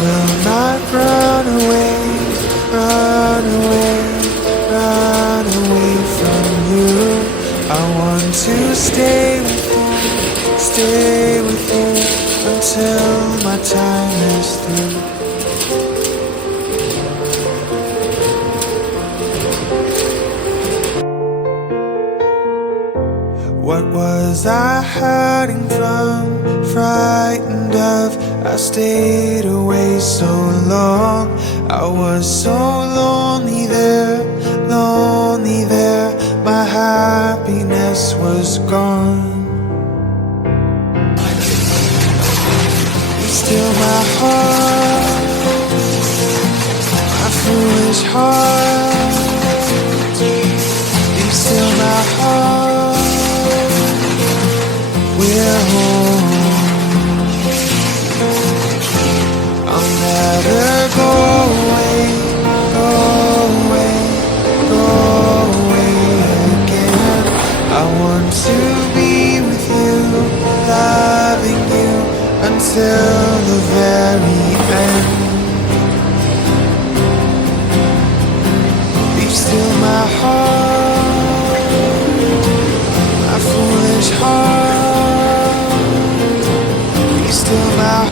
will not run away, run away, run away from you. I want to stay with you until my time is through. What was I hiding from, frightened of? I stayed away so long. I was so lonely there, lonely there. My happiness was gone. Still my heart, my foolish heart. You still my heart. We're home. I'll never go away, go away, go away again. I want to be with you, loving you until the very end. Be still my heart.